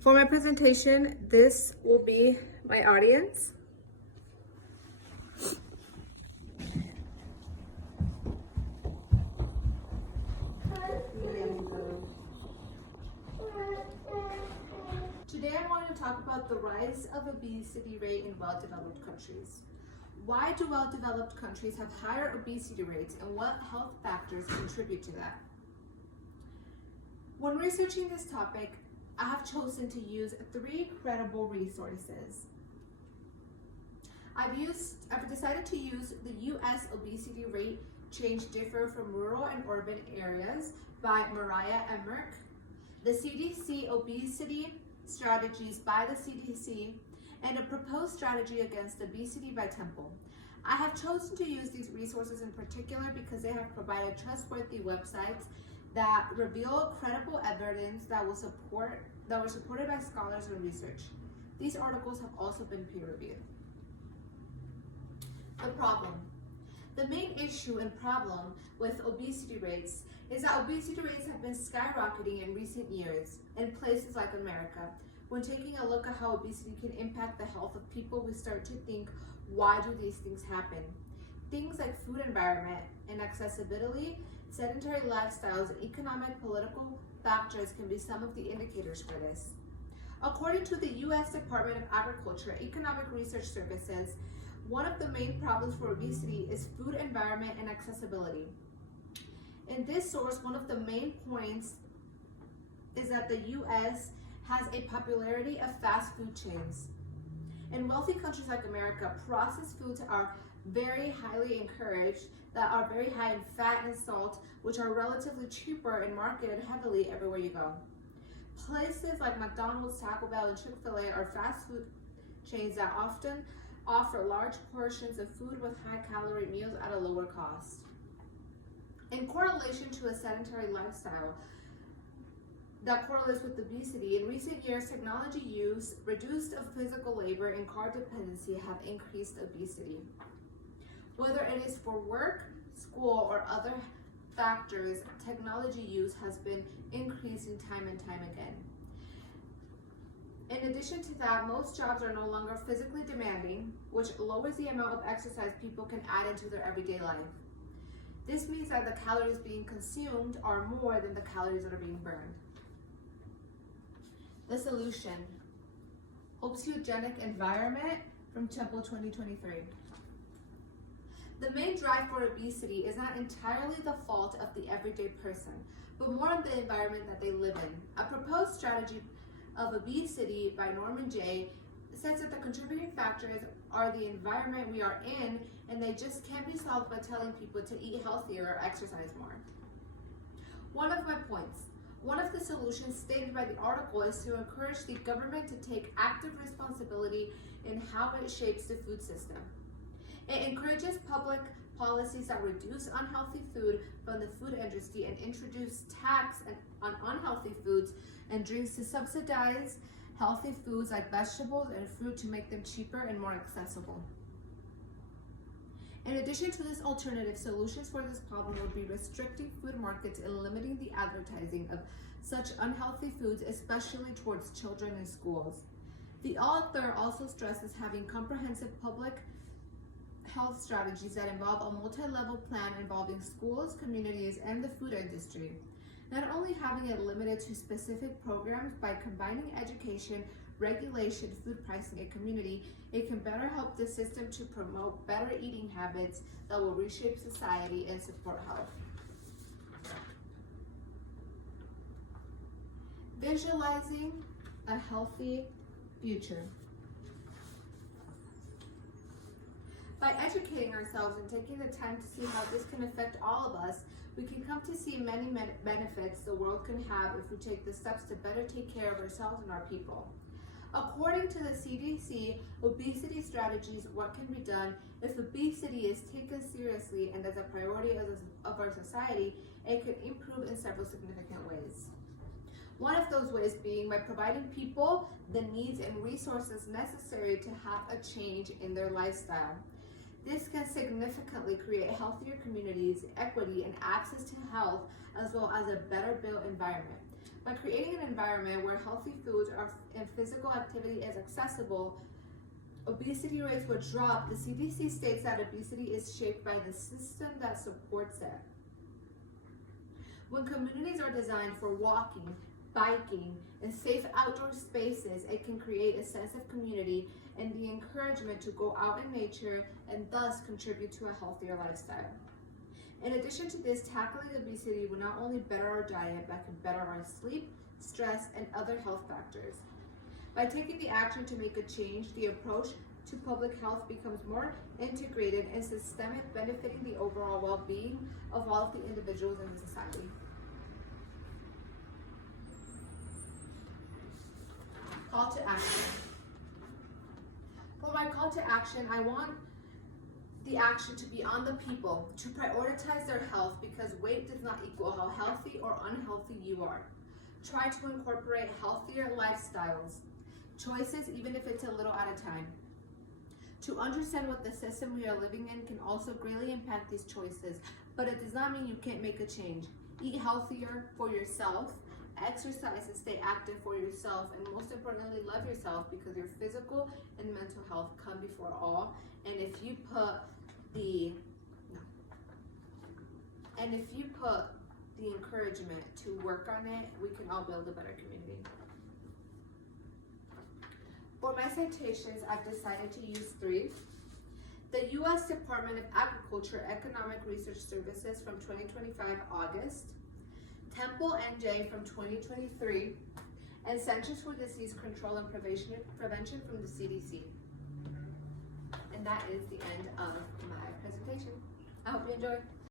For my presentation, this will be my audience. Today I'm going to talk about the rise of obesity rate in well-developed countries. Why do well-developed countries have higher obesity rates and what health factors contribute to that? When researching this topic, I have chosen to use 3 credible resources. I've decided to use the U.S. Obesity Rate Change Differ from Rural and Urban Areas by Mariah Emmerich, the CDC Obesity Strategies by the CDC, and a proposed strategy against obesity by Temple. I have chosen to use these resources in particular because they have provided trustworthy websites that reveal credible evidence that were supported by scholars and research. These articles have also been peer-reviewed. The problem. The main issue and problem with obesity rates is that obesity rates have been skyrocketing in recent years in places like America. When taking a look at how obesity can impact the health of people, we start to think, why do these things happen? Things like food environment and accessibility, sedentary lifestyles, and economic political factors can be some of the indicators for this. According to the U.S. Department of Agriculture Economic Research Services, one of the main problems for obesity is food environment and accessibility. In this source, one of the main points is that the U.S. has a popularity of fast food chains. In wealthy countries like America, processed foods are very highly encouraged, that are very high in fat and salt, which are relatively cheaper and marketed heavily everywhere you go. Places like McDonald's, Taco Bell, and Chick-fil-A are fast food chains that often offer large portions of food with high-calorie meals at a lower cost. In correlation to a sedentary lifestyle that correlates with obesity, in recent years, technology use, reduced of physical labor, and car dependency have increased obesity. Whether it is for work, school, or other factors, technology use has been increasing time and time again. In addition to that, most jobs are no longer physically demanding, which lowers the amount of exercise people can add into their everyday life. This means that the calories being consumed are more than the calories that are being burned. The solution: obesogenic environment from Temple 2023. The main drive for obesity is not entirely the fault of the everyday person, but more of the environment that they live in. A proposed strategy of obesity by Norman J. says that the contributing factors are the environment we are in, and they just can't be solved by telling people to eat healthier or exercise more. One of the solutions stated by the article is to encourage the government to take active responsibility in how it shapes the food system. It encourages public policies that reduce unhealthy food from the food industry and introduce tax on unhealthy foods and drinks to subsidize healthy foods like vegetables and fruit to make them cheaper and more accessible. In addition to this alternative, solutions for this problem would be restricting food markets and limiting the advertising of such unhealthy foods, especially towards children in schools. The author also stresses having comprehensive public health strategies that involve a multi-level plan involving schools, communities, and the food industry. Not only having it limited to specific programs, by combining education, regulation, food pricing, and community, it can better help the system to promote better eating habits that will reshape society and support health. Visualizing a healthy future. By educating ourselves and taking the time to see how this can affect all of us, we can come to see many benefits the world can have if we take the steps to better take care of ourselves and our people. According to the CDC, obesity strategies, what can be done if obesity is taken seriously and as a priority of our society, it could improve in several significant ways. One of those ways being by providing people the needs and resources necessary to have a change in their lifestyle. This can significantly create healthier communities, equity, and access to health, as well as a better built environment. By creating an environment where healthy foods and physical activity is accessible, obesity rates would drop. The CDC states that obesity is shaped by the system that supports it. When communities are designed for walking, biking, and safe outdoor spaces, it can create a sense of community and the encouragement to go out in nature and thus contribute to a healthier lifestyle. In addition to this, tackling obesity will not only better our diet, but can better our sleep, stress, and other health factors. By taking the action to make a change, the approach to public health becomes more integrated and systemic, benefiting the overall well-being of all of the individuals in the society. Call to action. For my call to action, I want the action to be on the people, to prioritize their health, because weight does not equal how healthy or unhealthy you are. Try to incorporate healthier lifestyles, choices even if it's a little at a time. To understand what the system we are living in can also greatly impact these choices, but it does not mean you can't make a change. Eat healthier for yourself, exercise and stay active for yourself, and most importantly, love yourself, because your physical and mental health come before all. And if you put the encouragement to work on it, we can all build a better community. For my citations, I've decided to use 3. The U.S. Department of Agriculture Economic Research Services from 2025 August, Temple NJ from 2023, and Centers for Disease Control and Prevention from the CDC. And that is the end of my presentation. I hope you enjoyed.